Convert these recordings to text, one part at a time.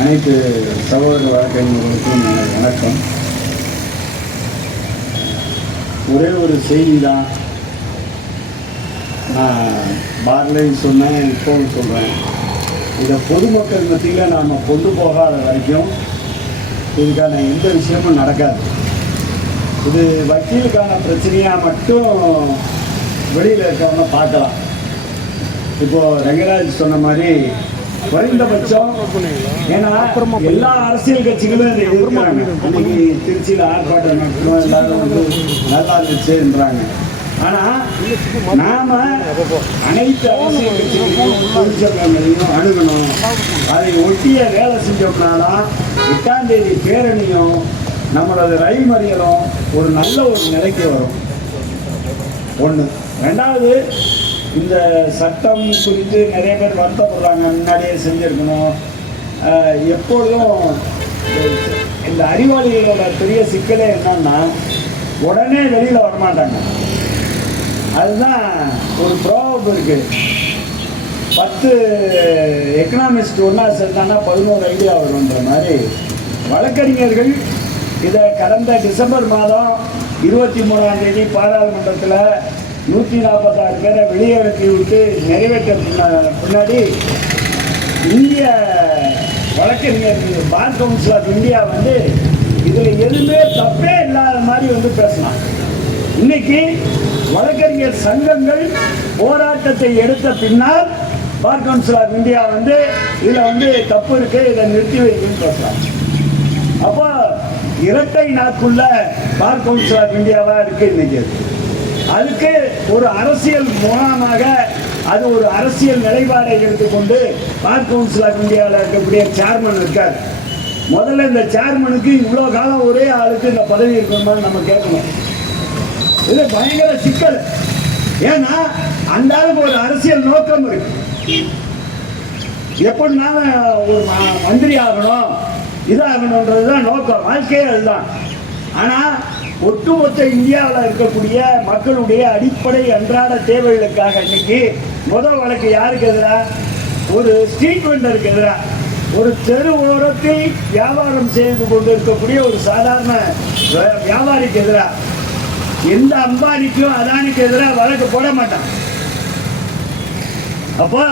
அனைத்து சகோதர வழக்கறிஞர்களுக்கும் எனது வணக்கம். ஒரே ஒரு செய்தி தான் நான் பார்லையும் சொன்னேன் இப்போவும் சொல்கிறேன் இதை பொதுமக்கள் மத்தியில் நாம் கொண்டு போகாத வரைக்கும் இதுக்கான எந்த விஷயமும் நடக்காது. இது வக்கீலுக்கான பிரச்சனையாக மட்டும் வெளியில் இருக்கிறவங்க பார்க்கலாம். இப்போது ரங்கராஜ் சொன்ன மாதிரி குறைந்தபட்சம் ஏன்னா எல்லா அரசியல் கட்சிகளும் இதை இன்னைக்கு திருச்சியில் ஆர்ப்பாட்டம் நடத்தணும் எல்லாரும் வந்து நல்லா இருந்துச்சுன்றாங்க ஆனா நாம அனைத்து அரசியல் கட்சிகளையும் தொழிற்சங்கங்களையும் அணுகணும். அதை ஒட்டிய வேலை செஞ்சோம்னாதான் எட்டாம் தேதி பேரணியும் நம்மளது ரயில் மறியலும் ஒரு நல்ல ஒரு நிலைக்கு வரும். ஒன்று ரெண்டாவது இந்த சட்டம் குறித்து நிறைய பேர் வருத்தப்படுறாங்க. முன்னாடியே செஞ்சுருக்கணும். எப்பொழுதும் இந்த- அறிவாளிகளோட பெரிய சிக்கலே என்னன்னா உடனே வெளியில் வரமாட்டாங்க. அதுதான் ஒரு ப்ராபம் இருக்குது பத்து எக்கனாமிஸ்ட் ஒன்றா சேர்ந்தாங்கன்னா பதினோரு ஐடியா வரும்ன்ற மாதிரி. வழக்கறிஞர்கள் இதை கடந்த டிசம்பர் மாதம் இருபத்தி மூணாம் தேதி பாராளுமன்றத்தில் நூற்றி நாற்பத்தாறு பேரை வெளியேற்றி விட்டு நிறைவேற்ற பின்னாடி இந்திய வழக்கறிஞர் பார் கவுன்சில் ஆஃப் இந்தியா வந்து இதில் எதுவுமே தப்பே இல்லாத மாதிரி வந்து பேசினாங்க. இன்னைக்கு வழக்கறிஞர் சங்கங்கள் போராட்டத்தை எடுத்த பின்னால் பார் கவுன்சில் ஆஃப் இந்தியா வந்து இதில் வந்து தப்பு இருக்கு இதை நிறுத்தி வைக்கணும்னு பேசுறாங்க. அப்போ இரட்டை நாக்குள்ள பார் கவுன்சில் ஆஃப் இந்தியாவாக இருக்கு இன்னைக்கு அதுக்கு ஒரு அரசியல் மூலமாக அது ஒரு அரசியல் நிலைப்பாடை எடுத்துக்கொண்டு பார் கவுன்சில் ஆஃப் இந்தியாவில் இருக்கக்கூடிய சேர்மன் இருக்கார். முதல்ல இந்த சேர்மனுக்கு இவ்வளோ காலம் ஒரே ஆளுக்கு இந்த பதவி இருக்கணும்னு நம்ம கேட்கணும். இது பயங்கர சிக்கல். ஏன்னா அந்த அளவுக்கு ஒரு அரசியல் நோக்கம் இருக்கு. எப்படினாலும் ஒரு மந்திரி ஆகணும் இதாகணுன்றது தான் நோக்கம். வாழ்க்கையே அதுதான். ஆனால் ஒட்டுமொத்த இந்தியாவில் இருக்கக்கூடிய மக்களுடைய அடிப்படை அன்றாட தேவைகளுக்காக இன்னைக்கு முதல் வழக்கு யாருக்கு எதிராக ஒரு ஸ்ட்ரீட் வெண்டருக்கு எதிராக ஒரு தெரு ஓரத்தில் வியாபாரம் செய்து கொண்டு இருக்கக்கூடிய ஒரு சாதாரண வியாபாரிக்கு எதிராக எந்த அம்பானிக்கும் அதானிக்கு எதிராக வழக்கு போட மாட்டான். அப்போ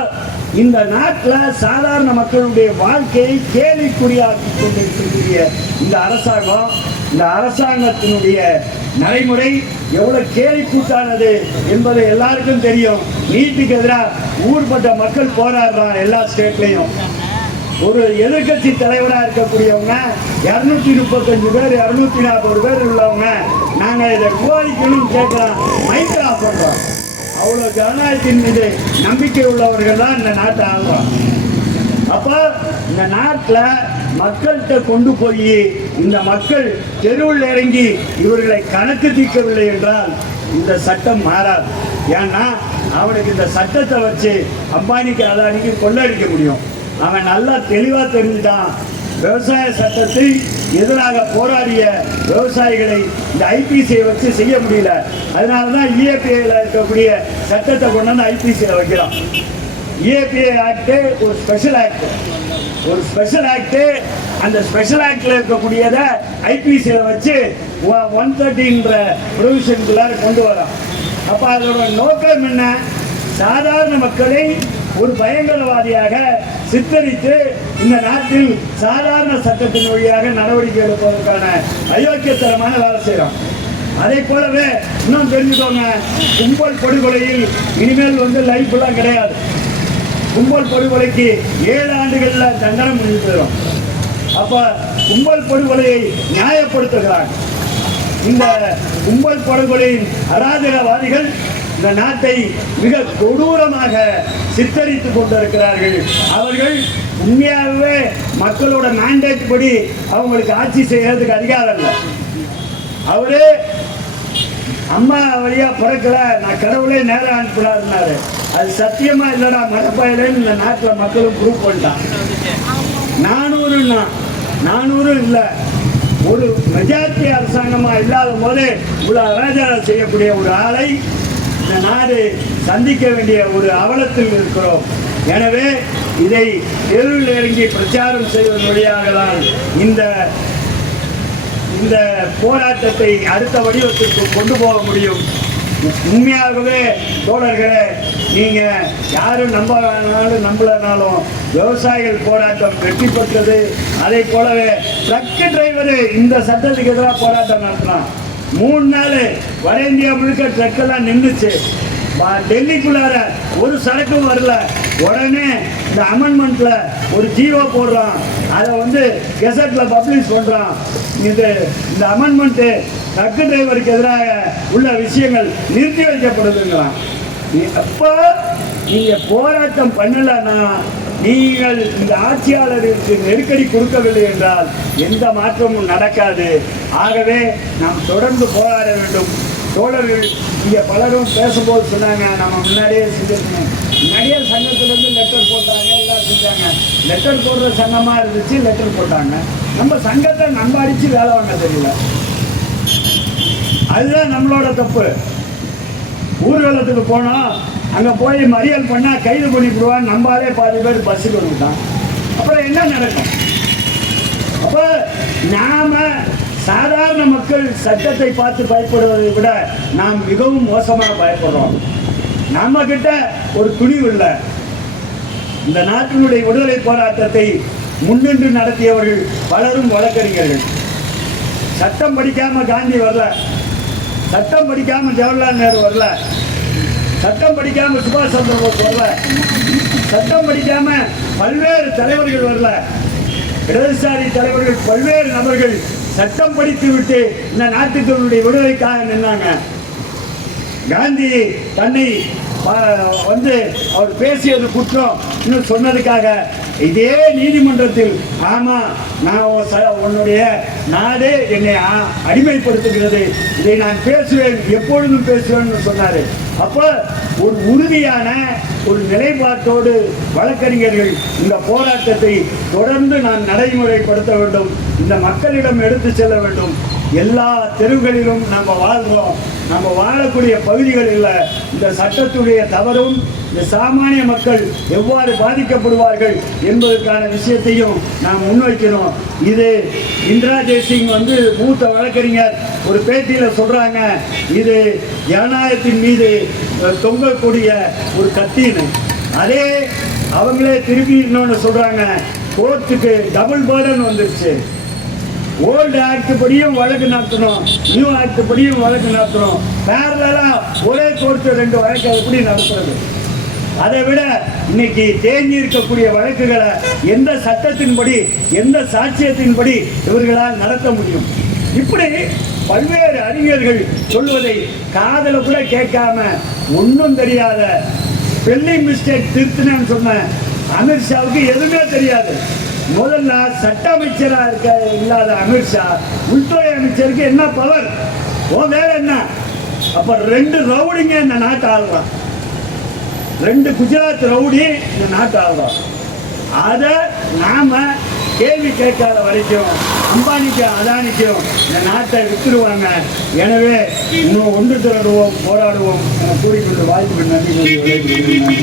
இந்த நாட்டில் சாதாரண மக்களுடைய வாழ்க்கையை கேள்விக்குறியாக்கி கொண்டிருக்கக்கூடிய இந்த அரசாங்கம் இந்த அரசாங்கத்தினுடைய நடைமுறை எவ்வளவு கேலிக்கூட்டானது என்பது எல்லாருக்கும் தெரியும். நீட்டுக்கு எதிராக ஊர்பட்ட மக்கள் போராடுறான் எல்லா ஸ்டேட்லையும். ஒரு எதிர்கட்சி தலைவராக இருக்கக்கூடியவங்க இரநூத்தி முப்பத்தஞ்சு பேர் இரநூத்தி நாற்பது பேர் உள்ளவங்க நாங்கள் இதை விவாதிக்கணும்னு கேட்குறோம். மைக்கை ஆஃப் பண்ணுறோம் அவ்வளோ ஜனநாயகத்தின் மீது நம்பிக்கை உள்ளவர்கள் தான் இந்த நாட்டை ஆளுறோம். அப்போ இந்த நாட்டில் மக்கள்கிட்ட கொண்டு போய் இந்த மக்கள் தெருவில் இறங்கி இவர்களை கணக்கு தீர்க்கவில்லை என்றால் இந்த சட்டம் மாறாது. ஏன்னா அவனுக்கு இந்த சட்டத்தை வச்சு அம்பானிக்கு அதானிக்கு கொள்ளடிக்க முடியும். அவன் நல்லா தெளிவாக தெரிஞ்சுட்டான். விவசாய சட்டத்தை எதிராக போராடிய விவசாயிகளை இந்த ஐபிசியை வச்சு செய்ய முடியல. அதனால தான் இஏபிஐயில் இருக்கக்கூடிய சட்டத்தை கொண்டு வந்து ஐபிசியில் வைக்கிறான். E A P I act ஒரு ஸ்பெஷல் ஆக்ட் ஒரு ஸ்பெஷல் ஆக்டு அந்த ஸ்பெஷல் ஆக்டில் இருக்கக்கூடியதை ஐபிசியில் வச்சு ஒன் தேர்ட்டின்ற ப்ரொவிஷனுக்குள்ளார கொண்டு வரோம். அப்போ அதோட நோக்கம் என்ன? சாதாரண மக்களை ஒரு பயங்கரவாதியாக சித்தரித்து இந்த நாட்டில் சாதாரண சட்டத்தின் வழியாக நடவடிக்கை எடுப்பதற்கான அயோக்கியத்தனமான வேலை செய்கிறோம் அதே போலவே இன்னும் தெரிஞ்சுக்கோங்க கும்பல் படுகொலையில் இனிமேல் வந்து லைஃப்லாம் கிடையாது. கும்பல் படுகொலைக்கு ஏழு ஆண்டுகள்ல தண்டனை முடிஞ்சு பெறும் அப்ப கும்பல் படுகொலையை நியாயப்படுத்துகிறார். இந்த கும்பல் படுகொலையின் அராஜகவாதிகள் இந்த நாட்டை மிக கொடூரமாக சித்தரித்துக் கொண்டிருக்கிறார்கள். அவர்கள் உண்மையாகவே மக்களோட மேண்டேட் படி அவங்களுக்கு ஆட்சி செய்யறதுக்கு அதிகாரம் இல்லை. அவரு அம்மா வழியா பிறக்கல நான் கடவுளே நேரம் அனுப்புறாருனாரு அது சத்தியமா இல்லடா மரப்பாயிலன்னு இந்த நாட்டில் மக்களும் ப்ரூவ் பண்ணிட்டான் நானூறுன்னா நானூறு இல்லை. ஒரு மெஜாரிட்டி அரசாங்கமாக இல்லாத போதே இவ்வளோ அராஜகம் செய்யக்கூடிய ஒரு ஆளை இந்த நாடு சந்திக்க வேண்டிய ஒரு அவலத்தில் இருக்கிறோம். எனவே இதை தெருவில் இறங்கி பிரச்சாரம் செய்வதன் வழியாக தான் இந்த இந்த போராட்டத்தை அடுத்த வடிவத்திற்கு கொண்டு போக முடியும். உண்மையாகவே தோழர்களே நீங்கள் யாரும் நம்ப நம்பலனாலும் விவசாயிகள் போராட்டம் வெற்றி பெற்றது. அதை போலவே ட்ரக்கு டிரைவரு இந்த சட்டத்துக்கு எதிராக போராட்டம் நடத்தினான். மூணு நாள் வட இந்தியா முழுக்க ட்ரக்கெல்லாம் நின்றுச்சு டெல்லிக்குள்ளார ஒரு சரக்கும் வரல. உடனே இந்த அமெண்ட்மெண்ட்ல ஒரு ஜீரோ போடுறான். அதை வந்து கெசட்ல பப்ளிஷ் பண்றான். இது இந்த அமெண்ட்மெண்ட் ட்ரக் டிரைவருக்கு எதிராக உள்ள விஷயங்கள் நிறுத்தி வைக்கப்படுதுங்கிறான். எப்போ நீங்க போராட்டம் பண்ணலன்னா நீங்கள் இந்த ஆட்சியாளருக்கு நெருக்கடி கொடுக்கவில்லை என்றால் எந்த மாற்றமும் நடக்காது. ஆகவே நாம் தொடர்ந்து போராட வேண்டும். தோழர்கள் இங்கே பலரும் பேசும்போது சொன்னாங்க நம்ம முன்னாடியே செஞ்சிருக்கோம். நிறைய சங்கத்திலேருந்து லெட்டர் போட்டாங்க எல்லாம் செஞ்சாங்க. லெட்டர் போடுற சங்கமாக இருந்துச்சு லெட்டர் போட்டாங்க. நம்ம சங்கத்தை நம்ம அடித்து வேலை வாங்க தெரியல. அதுதான் நம்மளோட தப்பு. ஊர்வலத்துக்கு போனோம் அங்கே போய் மறியல் பண்ணால் கைது பண்ணிவிடுவான் நம்மளாலே பாதி பேர் பஸ்ஸுக்கு வந்துட்டான் அப்புறம் என்ன நடக்கும்? அப்போ நாம சாதாரண மக்கள் சட்டத்தை பார்த்து பயப்படுவதை விட நாம் மிகவும் மோசமாக பயப்படுறோம். நம்ம கிட்ட ஒரு துணிவு இல்லை. இந்த நாட்டினுடைய விடுதலை போராட்டத்தை முன்னின்று நடத்தியவர்கள் பலரும் வழக்கறிஞர்கள். சட்டம் படிக்காம காந்தி வரல. சட்டம் படிக்காம ஜவஹர்லால் நேரு வரல. சட்டம் படிக்காம சுபாஷ் சந்திர போஸ் வரல. சட்டம் படிக்காம பல்வேறு தலைவர்கள் வரல. இடதுசாரி தலைவர்கள் பல்வேறு நபர்கள் சட்டம் படித்து விட்டு இந்த நாட்டுக்களுடைய விடுதலைக்காக நின்னாங்க. காந்தி தன்னை வந்து அவர் பேசியது குற்றம் இன்னும் சொன்னதுக்காக இதே நீதிமன்றத்தில் ஆமா நான் உன்னுடைய நாடே என்னை ஆ- அடிமைப்படுத்துகிறது. இதை நான் பேசுவேன் எப்பொழுதும் பேசுவேன்னு சொன்னார். அப்போ ஒரு உறுதியான ஒரு நிலைப்பாட்டோடு வழக்கறிஞர்கள் இந்த போராட்டத்தை தொடர்ந்து நான் நடைமுறைப்படுத்த வேண்டும். இந்த மக்களிடம் எடுத்து செல்ல வேண்டும். எல்லா தெருவுகளிலும் நம்ம வாழ்கிறோம் நம்ம வாழக்கூடிய பகுதிகளில் இந்த சட்டத்துடைய தவறும் இந்த சாமானிய மக்கள் எவ்வாறு பாதிக்கப்படுவார்கள் என்பதற்கான விஷயத்தையும் நாம் முன்வைக்கிறோம் இது இந்திரா ஜெய்சிங் வந்து மூத்த வழக்கறிஞர். ஒரு பேட்டியில் சொல்கிறாங்க இது ஜனநாயகத்தின் மீது தொங்கக்கூடிய ஒரு கத்தின்னு. அதே அவங்களே திருப்பி இன்னொன்று சொல்கிறாங்க கோர்ட்டுக்கு டபுள் பேர்டன் வந்துருச்சு. ஓல்டு ஆக்ட் படியும் வழக்கு நடத்தணும். நியூ ஆக்ட் படியும் வழக்கு நடத்தணும். பேரலா ஒரே கோர்ட்டு ரெண்டு வழக்கு எப்படி நடத்துறது அதை விட இன்னைக்கு தேங்கி இருக்கக்கூடிய வழக்குகளை எந்த சட்டத்தின்படி எந்த சாட்சியத்தின்படி இவர்களால் நடத்த முடியும்? இப்படி பல்வேறு அறிஞர்கள் சொல்வதை காதல கூட கேட்காம ஒன்றும் தெரியாத ஸ்பெல்லிங் மிஸ்டேக் திருத்தினேன்னு சொன்ன அமித்ஷாவுக்கு எதுவுமே தெரியாது. முதல்ல சட்ட அமைச்சராக இருக்க இல்லாத அமித்ஷா உள்துறை அமைச்சருக்கு என்ன பவர் ஓ வேற என்ன? அப்ப ரெண்டு ரவுடிங்க இந்த நாட்டை ஆளுறான். ரெண்டு குஜராத் ரவுடி இந்த நாட்டை ஆளுறான். அதை நாம கேள்வி கேட்காத வரைக்கும் அம்பானிக்கும் அதானிக்கும் இந்த நாட்டை வித்துருவாங்க எனவே இன்னும் ஒன்று திரடுவோம் போராடுவோம் என கூறிக்கொண்டு வாய்ப்புக்கு நன்றி